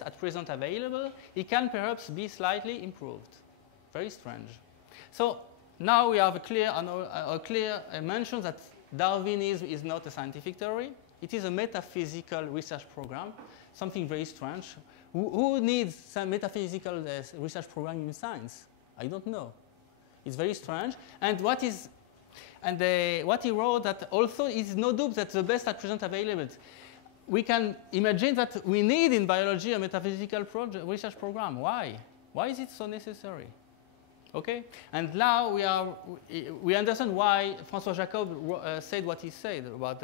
at present available, it can perhaps be slightly improved. Very strange. So now we have a clear mention that Darwinism is not a scientific theory. It is a metaphysical research program, something very strange. Who needs some metaphysical research program in science? I don't know. It's very strange. And what he wrote that also is no doubt that the best at present available. We can imagine that we need in biology a metaphysical research program. Why? Why is it so necessary? Okay? And now we understand why François Jacob said what he said about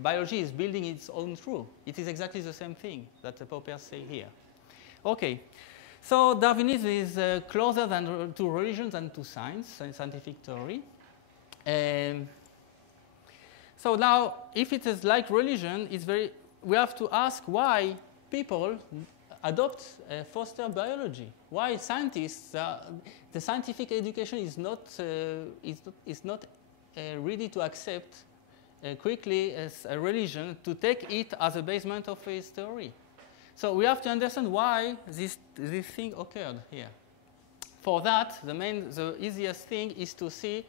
biology is building its own truth. It is exactly the same thing that the Popper say here. Okay. So Darwinism is closer to religion than to science and scientific theory. So now, if it is like religion, we have to ask why people adopt foster biology. Why scientists, the scientific education is not ready to accept quickly as a religion to take it as a basement of his theory. So we have to understand why this thing occurred here. For that, the easiest thing is to see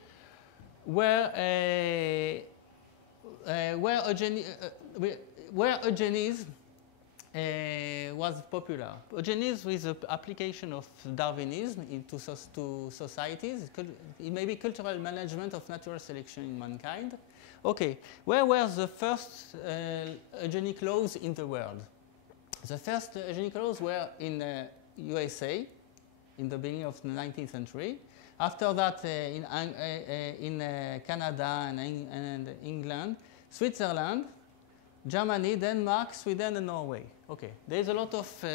where eugenics was popular. Eugenics is the application of Darwinism into societies. It may be cultural management of natural selection in mankind. Okay, where were the first eugenic laws in the world? The first eugenic laws were in USA in the beginning of the 19th century. After that, in Canada and England, Switzerland, Germany, Denmark, Sweden, and Norway. Okay, there's a lot of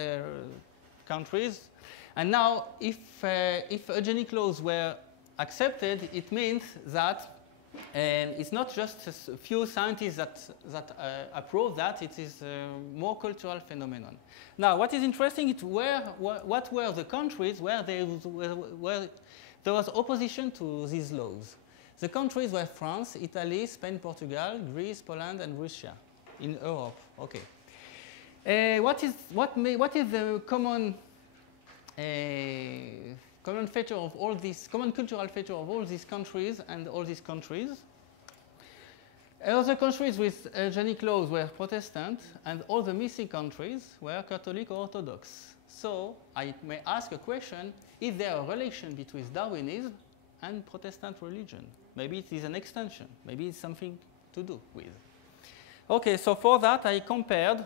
countries. And now, if eugenic laws were accepted, it means that it's not just a few scientists that approve that, it is a more cultural phenomenon. Now, what is interesting is what were the countries where there was opposition to these laws. The countries were France, Italy, Spain, Portugal, Greece, Poland, and Russia in Europe. Okay. What is the common feature of all these, common cultural feature of all these countries and all these countries? Other countries with eugenic laws were Protestant, and all the missing countries were Catholic or Orthodox. So I may ask a question: is there a relation between Darwinism and Protestant religion? Maybe it is an extension. Maybe it's something to do with. Okay, so for that I compared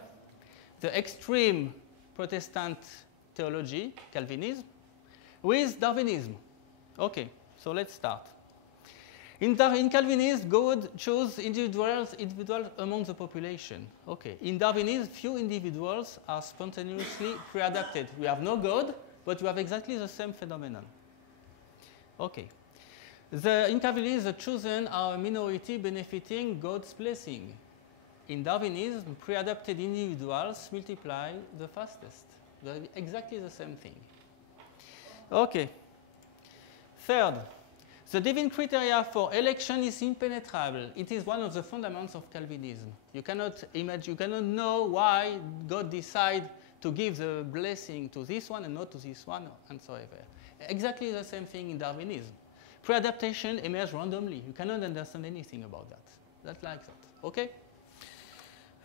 the extreme Protestant theology, Calvinism, with Darwinism. Okay, so let's start. In Calvinism, God chose individuals among the population. Okay, in Darwinism, few individuals are spontaneously pre-adapted. We have no God, but we have exactly the same phenomenon. Okay. In Calvinism, the chosen are a minority benefiting God's blessing. In Darwinism, pre-adapted individuals multiply the fastest. They're exactly the same thing. Okay. Third, the divine criteria for election is impenetrable. It is one of the fundamentals of Calvinism. You cannot imagine, you cannot know why God decided to give the blessing to this one and not to this one, and so on. Exactly the same thing in Darwinism. Pre-adaptation emerges randomly. You cannot understand anything about that. That's like that. Okay?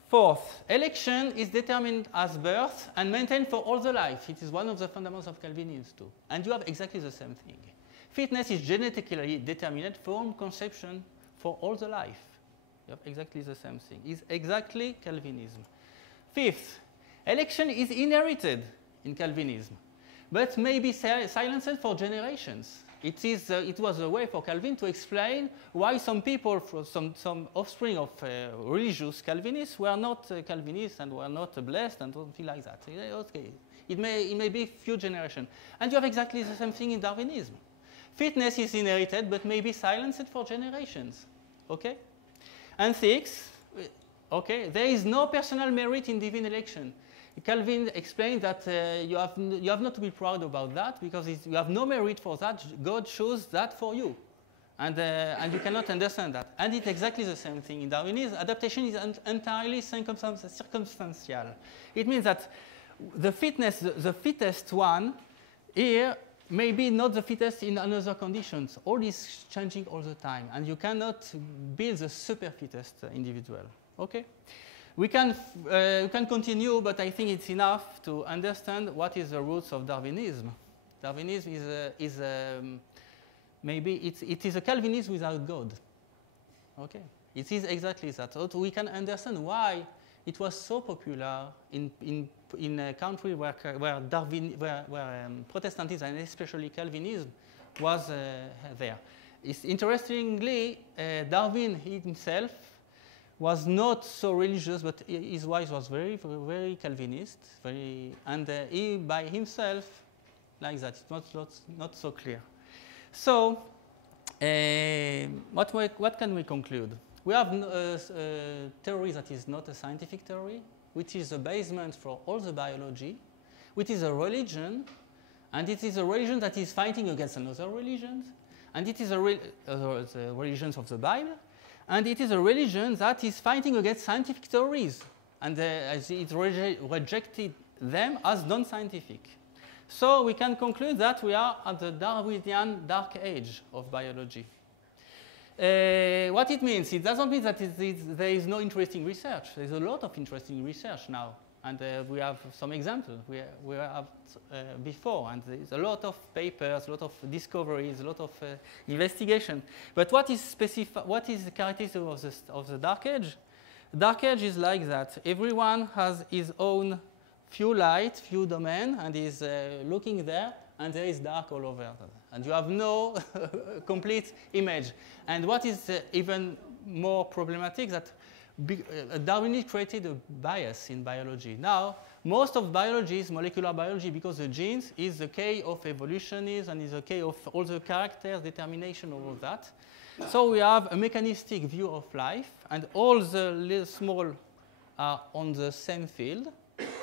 Fourth, election is determined as birth and maintained for all the life. It is one of the fundamentals of Calvinism too. And you have exactly the same thing. Fitness is genetically determined from conception for all the life. You have exactly the same thing. It's exactly Calvinism. Fifth, election is inherited in Calvinism, but may be silenced for generations. It was a way for Calvin to explain why some people, some offspring of religious Calvinists, were not Calvinists and were not blessed and something like that. Okay, it may be few generations, and you have exactly the same thing in Darwinism. Fitness is inherited, but may be silenced for generations. Okay, and sixth, okay, there is no personal merit in divine election. Calvin explained that you have not to be proud about that because you have no merit for that. God chose that for you. And you cannot understand that. And it's exactly the same thing in Darwinism. Adaptation is entirely circumstantial. It means that the fittest one here may be not the fittest in another conditions. All is changing all the time, and you cannot build the super fittest individual. Okay, we can continue, but I think it's enough to understand what is the roots of Darwinism. Darwinism maybe it is a Calvinism without God. Okay, it is exactly that. So we can understand why it was so popular in a country where Protestantism and especially Calvinism was there. Interestingly, Darwin himself was not so religious, but his wife was very, very Calvinist, and he by himself like that. It's not so clear. So, what can we conclude? We have a theory that is not a scientific theory, which is a basement for all the biology, which is a religion, and it is a religion that is fighting against another religion, and it is the religions of the Bible, and it is a religion that is fighting against scientific theories, and it rejected them as non-scientific. So we can conclude that we are at the Darwinian dark age of biology. What it means, it doesn't mean that there is no interesting research. There's a lot of interesting research now, and we have some examples we have before, and there's a lot of papers, a lot of discoveries, a lot of investigation. But what is the characteristic of the dark age? Dark age is like that. Everyone has his own few light, few domain, and is looking there, and there is dark all over. And you have no complete image. And what is even more problematic, that Darwinism created a bias in biology. Now, most of biology is molecular biology, because the genes is the key of evolutionism and is the key of all the characters, determination, all of that. So we have a mechanistic view of life, and all the little small are on the same field.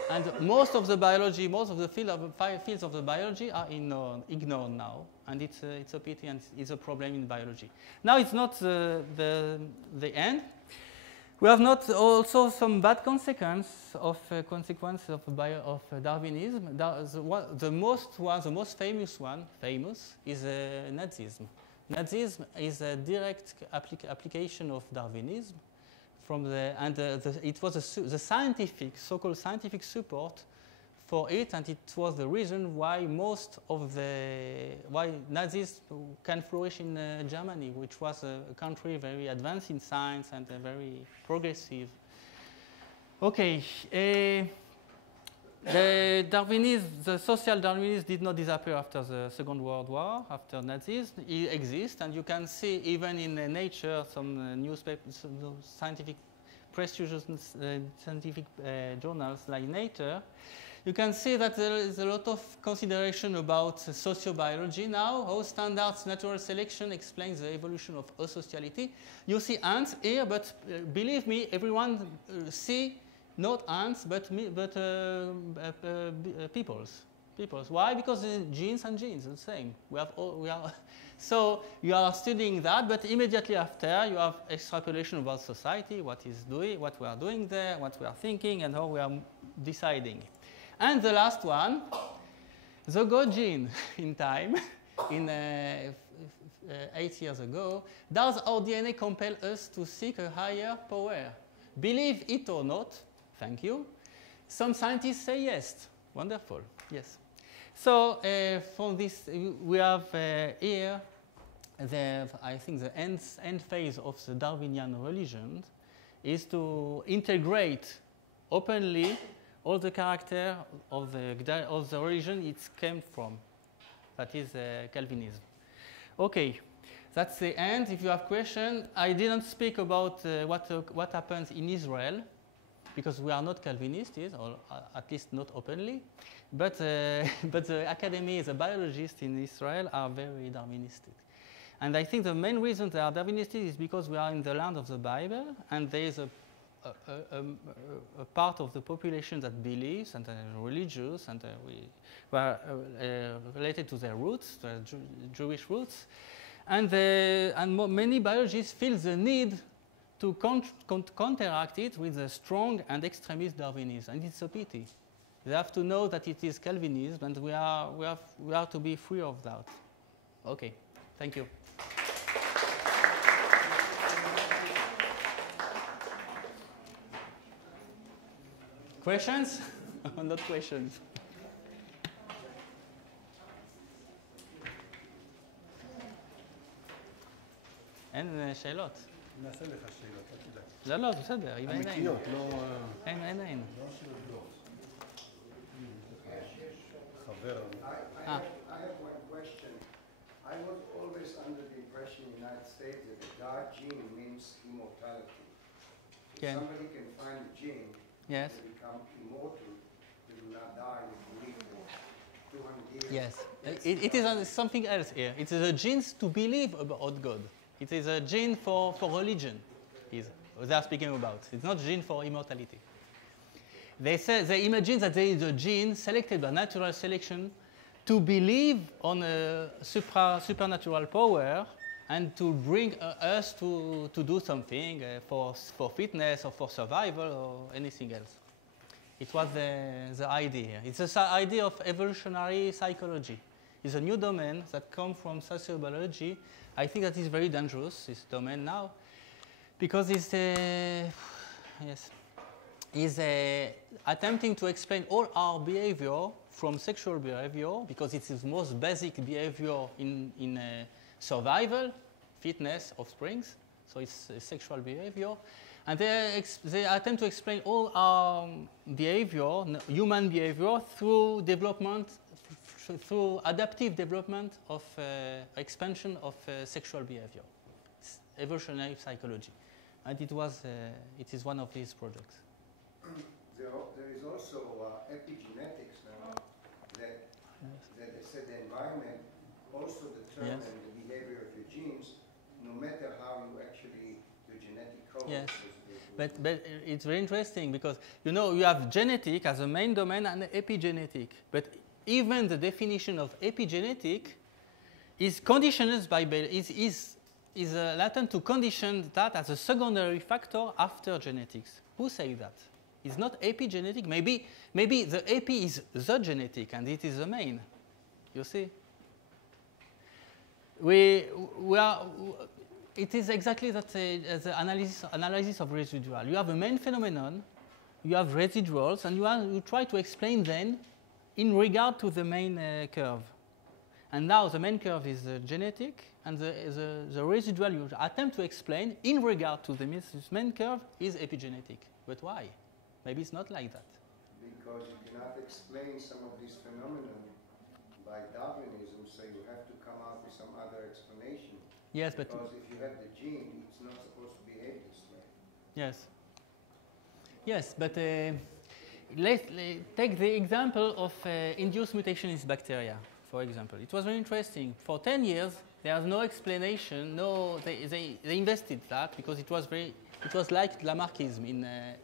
And most of the biology, most of the fields of the biology are ignored now, and it's a pity, and it's a problem in biology. Now it's not the end. We have not also some bad consequences of Darwinism. The most famous one is Nazism. Nazism is a direct application of Darwinism. It was the so-called scientific support for it, and it was the reason why why Nazis can flourish in Germany, which was a country very advanced in science and very progressive. Okay, the social Darwinism did not disappear after the Second World War, after Nazism. It exists, and you can see even in Nature, some newspapers, some prestigious scientific journals like Nature. You can see that there is a lot of consideration about sociobiology now, how standards natural selection explains the evolution of asociality. You see ants here, but believe me, everyone see not ants, but peoples. Why? Because genes and genes are the same. So you are studying that, but immediately after you have extrapolation about society, what we are doing there, what we are thinking, and how we are deciding. And the last one, the God gene in time, in 8 years ago. Does our DNA compel us to seek a higher power? Believe it or not, thank you. Some scientists say yes. Wonderful, yes. So for this, we have here, I think the end phase of the Darwinian religion is to integrate openly all the character of the religion it came from. That is Calvinism. Okay, that's the end. If you have questions, I didn't speak about what happens in Israel, because we are not Calvinists, or at least not openly. But the academy, the biologists in Israel are very Darwinistic. And I think the main reason they are Darwinistic is because we are in the land of the Bible, and there is a part of the population that believes and are religious, and we are related to their roots, their Jewish roots. And many biologists feel the need to counteract it with a strong and extremist Darwinism, and it's a pity. They have to know that it is Calvinism, and we are to be free of that. Okay, thank you. Questions? Not questions. אין שאלות. נעשה לך שאלות, אל תדאג. לא, בסדר, עם העיניים. אמיתיות, לא... אין. לא שאלות. חבר. I have one question. I was always under the impression in the United States that the God gene means immortality. If כן. somebody can find a gene Yes. to become immortal, they will not die, they will live for 200 years. Yes. It is something else here. It is a gene to believe about God. It is a gene for religion. They are speaking about. It's not gene for immortality. They imagine that there is a gene selected by natural selection to believe on a supernatural power and to bring us to do something for fitness or for survival or anything else. It was the idea. It's an idea of evolutionary psychology. It's a new domain that comes from sociobiology. I think that is very dangerous, this domain now, because it's attempting to explain all our behavior from sexual behavior, because it's the most basic behavior in survival, fitness, offsprings, so it's sexual behavior. And they attempt to explain all our behavior, human behavior, through development, through adaptive development of expansion of sexual behavior. It's evolutionary psychology. And it is one of these projects. There is also epigenetics now that they said the environment also determines the behavior of your genes, no matter how you actually, the genetic code. Yes. But it's very interesting because, you have genetic as a main domain and epigenetic. But even the definition of epigenetic is conditioned by is latent to condition that as a secondary factor after genetics. Who say that? It's not epigenetic. Maybe the epi is the genetic and it is the main. You see? It is exactly that the analysis of residual. You have a main phenomenon, you have residuals, and you try to explain them in regard to the main curve. And now the main curve is genetic, and the residual you attempt to explain in regard to the main curve is epigenetic. But why? Maybe it's not like that. Because you cannot explain some of these phenomena by Darwinism, so you have to come out with some other explanation. Yes, but because if you have the gene, it's not supposed to behave this way. Yes, but let's take the example of induced mutation in bacteria, for example. It was very interesting. For 10 years, there was no explanation. They invested that because it was like Lamarckism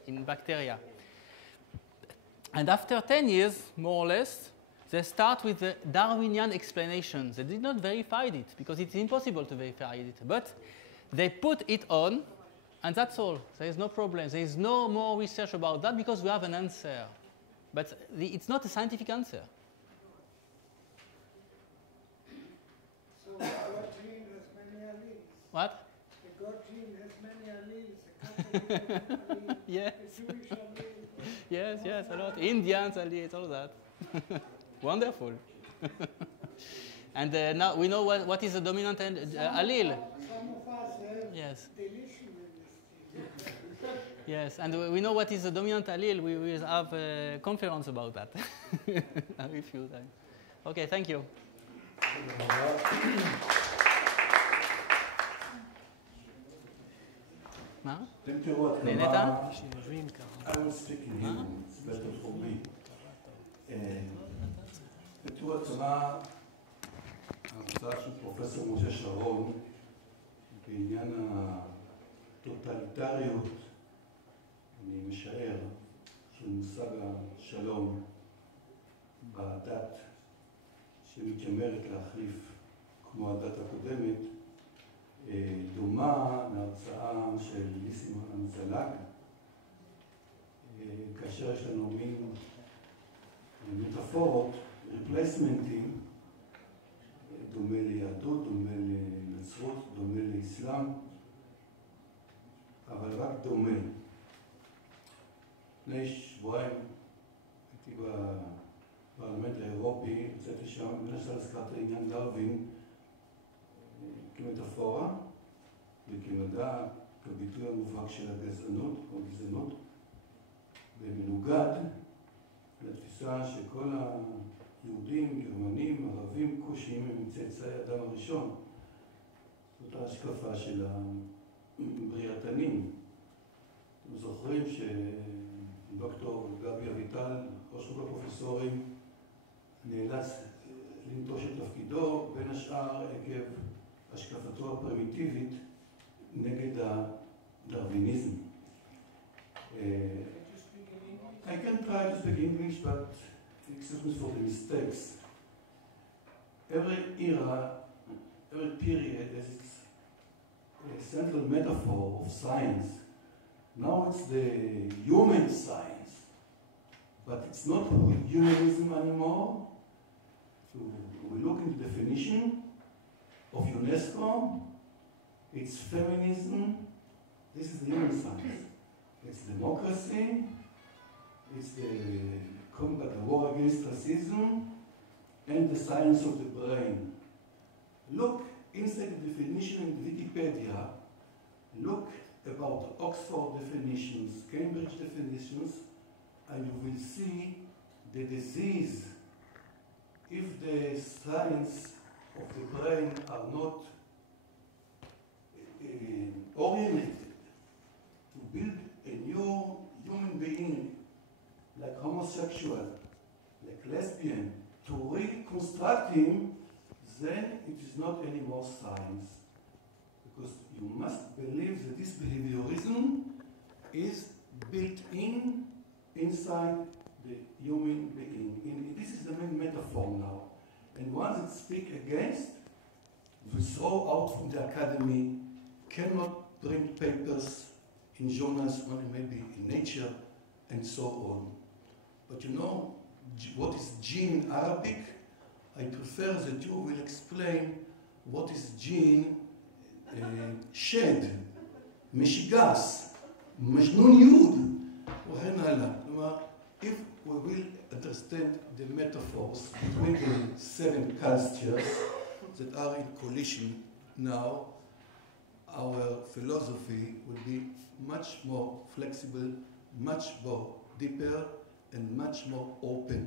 in bacteria. And after 10 years, more or less, they start with the Darwinian explanation. They did not verify it because it's impossible to verify it. But they put it on, and that's all. There is no problem. There is no more research about that because we have an answer. But it's not a scientific answer. So the God gene has many alleles. What? The God gene has many alleles. A Catholic allele, Yes. a Jewish allele. Yes, a lot. Indians, alleles, all that. Wonderful. And now we know what is the dominant allele. Some of us have Yes. deletion in this gene. Yes, and we know what is the dominant allele. We will have a conference about that. A few times. Okay, thank you. מה? נהנית? I will speak in Hebrew, it's better for me. בתור הצבא, ההרצאה של פרופסור משה שרון בעניין הטוטליטריות, אני משער, של מושג השלום בדת שמתיימרת להחליף כמו הדת הקודמת, דומה להרצאה של ניסים אמזלג, כאשר יש לנו מין מטאפורות, ריפלייסמנטים, דומה ליהדות, דומה לנצרות, דומה לאסלאם, אבל רק דומה. לפני שבועיים הייתי בפרלמנט האירופי, יצאתי שם, בין השאר הזכרתי עניין דרווין כמטאפורה וכמדע, כביטוי המובהק של הגזענות או גזענות, ומנוגד לתפיסה שכל היהודים, גרמנים, ערבים, כושים הם צאצאי האדם הראשון. זאת ההשקפה של הבריאתנים. אתם זוכרים שדוקטור גבי אביטל, ראש חוג הפרופסורים, נאלץ לנטוש את תפקידו, בין השאר עקב השקפתו הפרימיטיבית נגד הדרוויניזם. I can try to speak English, but excuse me for the mistakes. Every era, every period has its central metaphor of science. Now it's the human science, but it's not humanism anymore. So we look into the definition of UNESCO. It's feminism. This is the human science. It's democracy. It's the combat, the war against racism, and the science of the brain. Look inside the definition in Wikipedia. Look about Oxford definitions, Cambridge definitions, and you will see the disease. If the science of the brain are not oriented to build a new human being, like homosexual, like lesbian, to reconstruct him, then it is not anymore science. Because you must believe that this behaviorism is built inside the human being. And this is the main metaphor now. And ones that speak against, we throw out from the academy, cannot print papers in journals, only maybe in Nature, and so on. But you know what is jinn in Arabic? I prefer that you will explain what is jinn, shed, meshigas, majnun yud, וכן הלאה. כלומר, if we will understand the metaphors between the seven cultures that are in collision now, our philosophy will be much more flexible, much more deeper, and much more open.